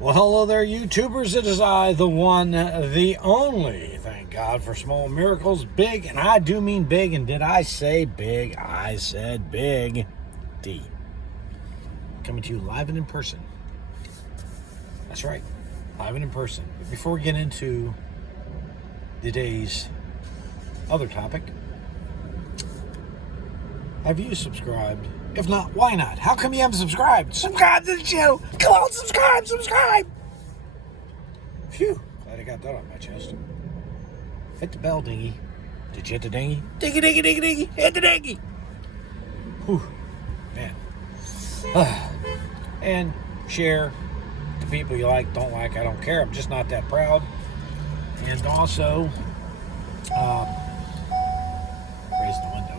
Well, hello there, YouTubers. It is I, the one, the only. Thank God for small miracles, big, and I do mean big. And did I say big? I said big. D. Coming to you live and in person. That's right, live and in person. But before we get into today's other topic, have you subscribed? If not, why not? How come you haven't subscribed? Subscribe to the channel. Come on, subscribe. Phew, glad I got that off my chest. Hit the bell, dingy. Did you hit the dingy? Dingy. Hit the dingy. Whew, man. And share to people you like, don't like, I don't care. I'm just not that proud. And also, raise the window.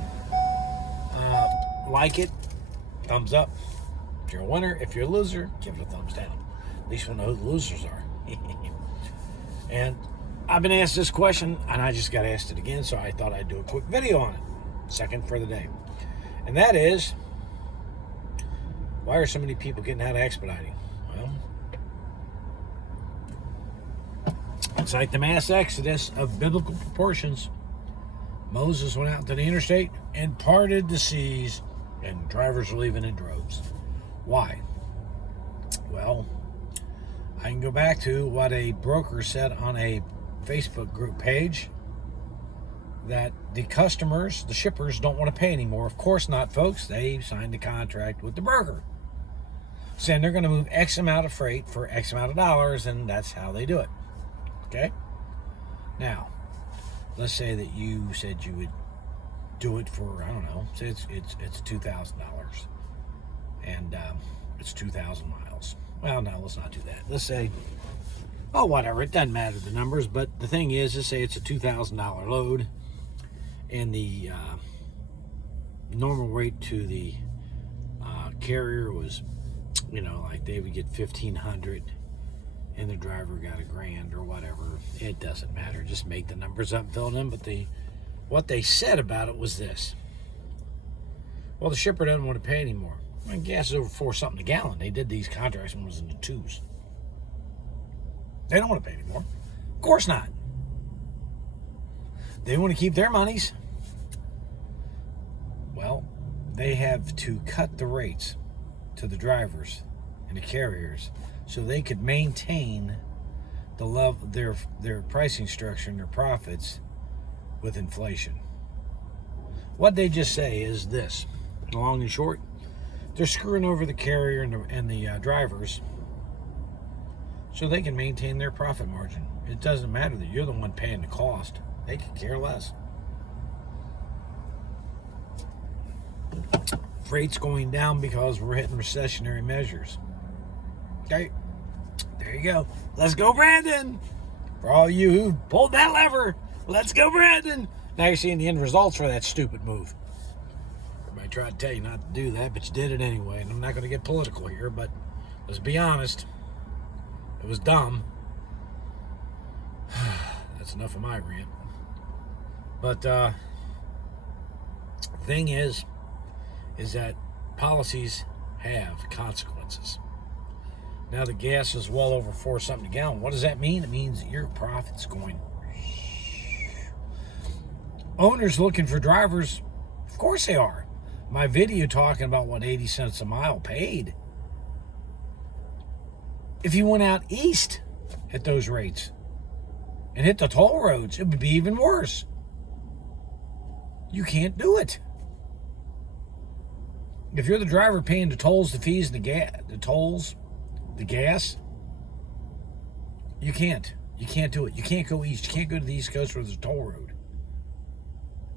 Like it, thumbs up. If you're a winner, if you're a loser, give it a thumbs down. At least we'll know who the losers are. And I've been asked this question, and I just got asked it again, so I thought I'd do a quick video on it. Second for the day. And that is, why are so many people getting out of expediting? Well, it's like the mass exodus of biblical proportions. Moses went out to the interstate and parted the seas, and drivers are leaving in droves. Why? Well, I can go back to what a broker said on a Facebook group page, that the customers, the shippers, don't want to pay anymore. Of course not, folks. They signed a contract with the broker, saying they're going to move X amount of freight for X amount of dollars, and that's how they do it. Okay? Now, let's say that you said you would do it for, I don't know, say it's $2,000, and it's 2,000 miles. Well, no, let's not do that. Let's say, oh, whatever, it doesn't matter the numbers, but the thing is, let's say it's a $2,000 load, and the normal rate to the carrier was, like they would get $1,500, and the driver got $1,000 or whatever. It doesn't matter. Just make the numbers up, fill it in. But what they said about it was this. Well, the shipper doesn't want to pay anymore. I mean, gas is over $4 something a gallon. They did these contracts when it was in the twos. They don't want to pay anymore. Of course not. They want to keep their monies. Well, they have to cut the rates to the drivers and the carriers, so they could maintain their pricing structure and their profits with inflation. What they just say is this, long and short, they're screwing over the carrier and the drivers so they can maintain their profit margin. It doesn't matter that you're the one paying the cost. They could care less. Freight's going down because we're hitting recessionary measures. Okay, there you go. Let's go, Brandon. For all you who pulled that lever, let's go, Brandon. Now you're seeing the end results for that stupid move. Everybody tried to tell you not to do that, but you did it anyway. And I'm not going to get political here, but let's be honest. It was dumb. That's enough of my rant. But the thing is that policies have consequences. Now the gas is well over $4 something a gallon. What does that mean? It means that your profit's going. Owners looking for drivers, of course they are. My video talking about what 80 cents a mile paid. If you went out east at those rates and hit the toll roads, it would be even worse. You can't do it. If you're the driver paying the tolls, the fees, the gas, you can't. You can't do it. You can't go east. You can't go to the East Coast where there's a toll road.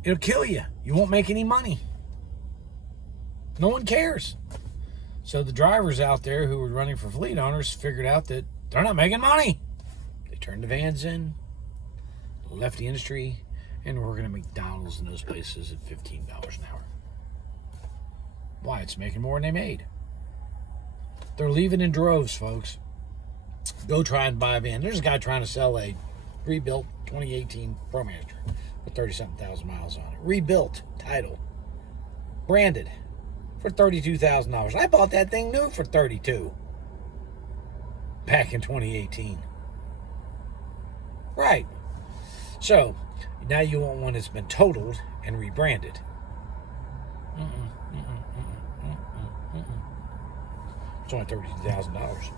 It'll kill you. You won't make any money. No one cares. So the drivers out there who were running for fleet owners figured out that they're not making money. They turned the vans in, left the industry, and we're going to McDonald's in those places at $15 an hour. Why? It's making more than they made. They're leaving in droves, folks. Go try and buy a van. There's a guy trying to sell a rebuilt 2018 ProMaster with 30-something thousand miles on it. Rebuilt, title, branded for $32,000. I bought that thing new for $32,000. back in 2018. Right. So, now you want one that's been totaled and rebranded. It's only $32,000.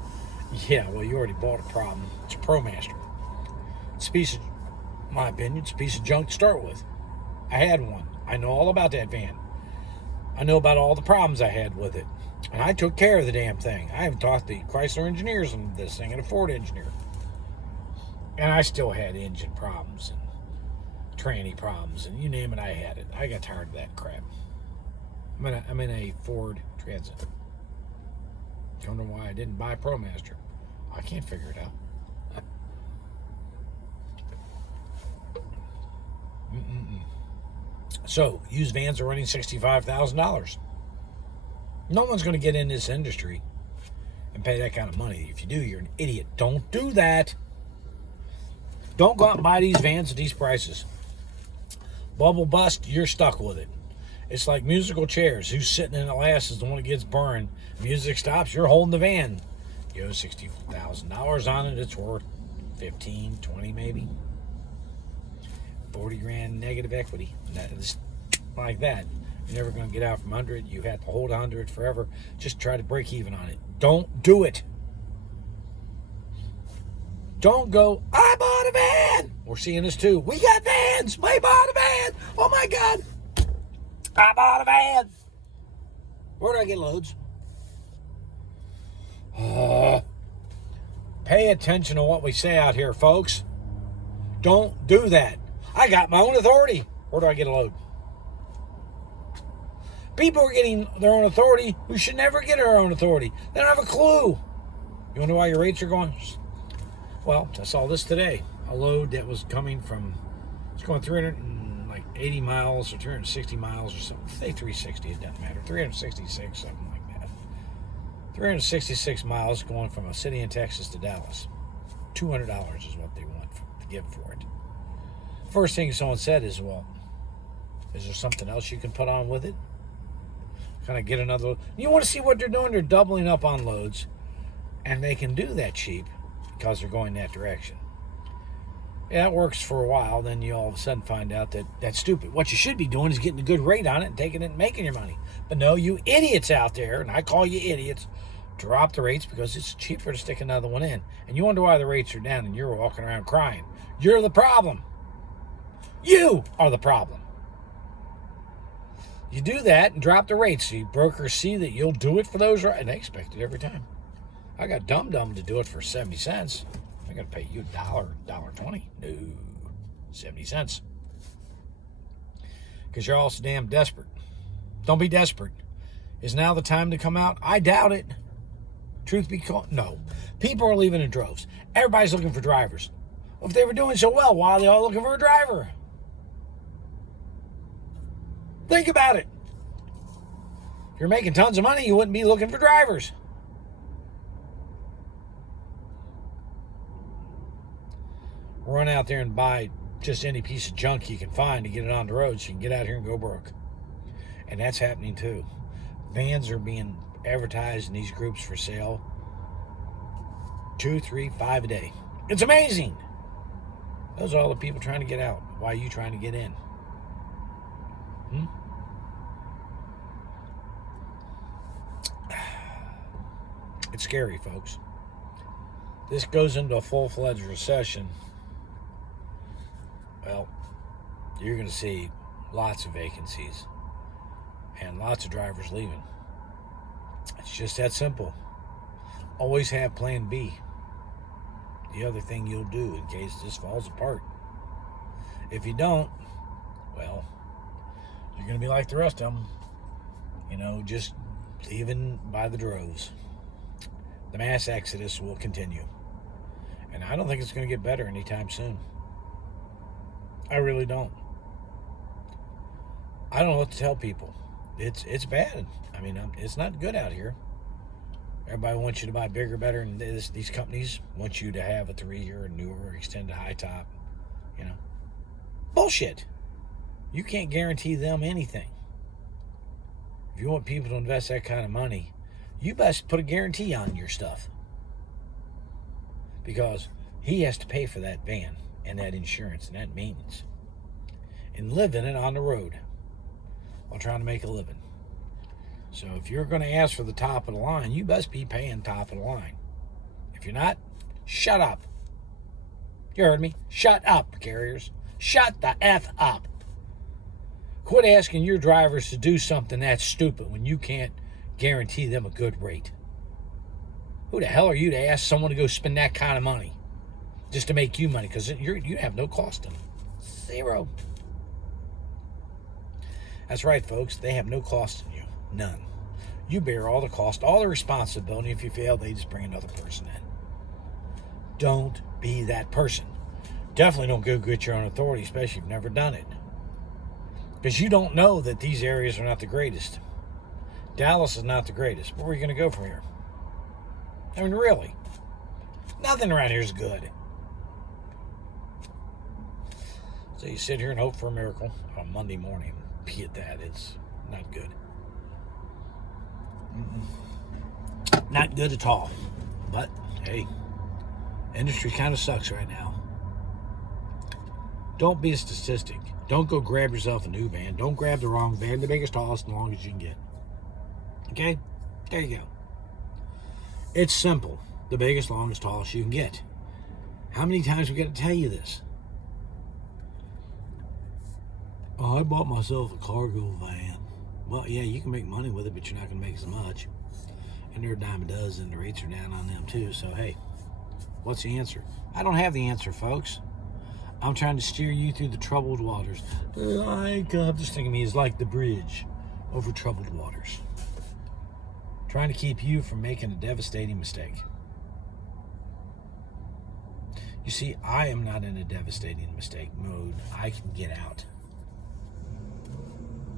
Yeah, well, you already bought a problem. It's a ProMaster. It's a piece of, in my opinion, it's a piece of junk to start with. I had one. I know all about that van. I know about all the problems I had with it. And I took care of the damn thing. I even talked to the Chrysler engineers on this thing and a Ford engineer. And I still had engine problems and tranny problems, and you name it, I had it. I got tired of that crap. I'm in a Ford Transit. Don't know why I didn't buy a ProMaster. I can't figure it out. So, used vans are running $65,000. No one's going to get in this industry and pay that kind of money. If you do, you're an idiot. Don't do that. Don't go out and buy these vans at these prices. Bubble bust, you're stuck with it. It's like musical chairs. Who's sitting in the last is the one that gets burned. Music stops, you're holding the van. You owe $60,000 on it, it's worth 15, 20 maybe. 40 grand negative equity. It's like that. You're never going to get out from under it. You have to hold onto it forever. Just try to break even on it. Don't do it. Don't go, I bought a van. We're seeing this too. We got vans. We bought a van. Oh my God. I bought a van. Where do I get loads? Pay attention to what we say out here, folks. Don't do that. I got my own authority. Where do I get a load? People are getting their own authority who should never get their own authority. They don't have a clue. You wonder why your rates are going? Well, I saw this today. A load that was coming from, it's going 380 miles or 360 miles or something. Say 360, it doesn't matter. 366, something like that. 366 miles going from a city in Texas to Dallas. $200 is what they want to give for it. First thing someone said is, well, is there something else you can put on with it? Kind of get another. You want to see what they're doing? They're doubling up on loads, and they can do that cheap because they're going that direction. Yeah, that works for a while. Then you all of a sudden find out that that's stupid. What you should be doing is getting a good rate on it and taking it and making your money. But no, you idiots out there, and I call you idiots, drop the rates because it's cheaper to stick another one in. And you wonder why the rates are down and you're walking around crying. You're the problem. You are the problem. You do that and drop the rates. So brokers see that you'll do it for those, and they expect it every time. I got dumb to do it for 70 cents. I got to pay you $1.20. No, 70 cents. Because you're all so damn desperate. Don't be desperate. Is now the time to come out? I doubt it. Truth be told, no. People are leaving in droves. Everybody's looking for drivers. Well, if they were doing so well, why are they all looking for a driver? Think about it. If you're making tons of money, you wouldn't be looking for drivers. Run out there and buy just any piece of junk you can find to get it on the road so you can get out here and go broke. And that's happening too. Vans are being advertised in these groups for sale 2, 3, 5 a day. It's amazing. Those are all the people trying to get out. Why are you trying to get in? It's scary, folks. This goes into a full-fledged recession. Well, you're going to see lots of vacancies and lots of drivers leaving. It's just that simple. Always have plan B. The other thing you'll do in case this falls apart. If you don't, well, you're going to be like the rest of them. You know, just leaving by the droves. The mass exodus will continue. And I don't think it's going to get better anytime soon. I really don't. I don't know what to tell people. It's bad. I mean, it's not good out here. Everybody wants you to buy bigger, better, and these companies want you to have a 3-year, newer, extended high top. You know, bullshit. You can't guarantee them anything. If you want people to invest that kind of money, you best put a guarantee on your stuff. because he has to pay for that van and that insurance and that maintenance and live in it on the road while trying to make a living. So if you're going to ask for the top of the line, you must be paying top of the line. If you're not, shut up. You heard me? Shut up, carriers. Shut the F up. Quit asking your drivers to do something that's stupid when you can't guarantee them a good rate. Who the hell are you to ask someone to go spend that kind of money just to make you money? Because you have no cost in them. Zero. That's right, folks. They have no cost in you. None. You bear all the cost, all the responsibility. If you fail, they just bring another person in. Don't be that person. Definitely don't go get your own authority, especially if you've never done it. Because you don't know that these areas are not the greatest. Dallas is not the greatest. Where are you going to go from here? I mean, really. Nothing around here is good. So you sit here and hope for a miracle on a Monday morning. Be at that. It's not good. Not good at all. But, hey, industry kind of sucks right now. Don't be a statistic. Don't go grab yourself a new van. Don't grab the wrong van. The biggest, tallest, and longest you can get. Okay? There you go. It's simple. The biggest, longest, tallest you can get. How many times we got to tell you this? Oh, I bought myself a cargo van. Well, yeah, you can make money with it, but you're not going to make as much. And they're a dime a dozen. The rates are down on them, too. So, hey, what's the answer? I don't have the answer, folks. I'm trying to steer you through the troubled waters. I'm just thinking of me as like the bridge over troubled waters. Trying to keep you from making a devastating mistake. You see, I am not in a devastating mistake mode. I can get out.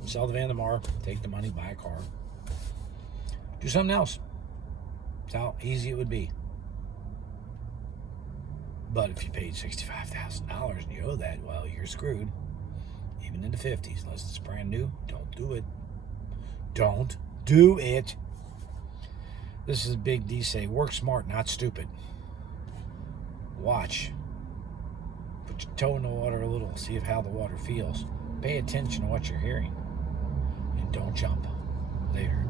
Sell the van tomorrow, take the money, buy a car. Do something else. That's how easy it would be. But if you paid $65,000 and you owe that, well, you're screwed. Even in the 50s, unless it's brand new, don't do it. Don't do it. This is Big D say, work smart, not stupid. Watch. Put your toe in the water a little, see how the water feels. Pay attention to what you're hearing. And don't jump. Later.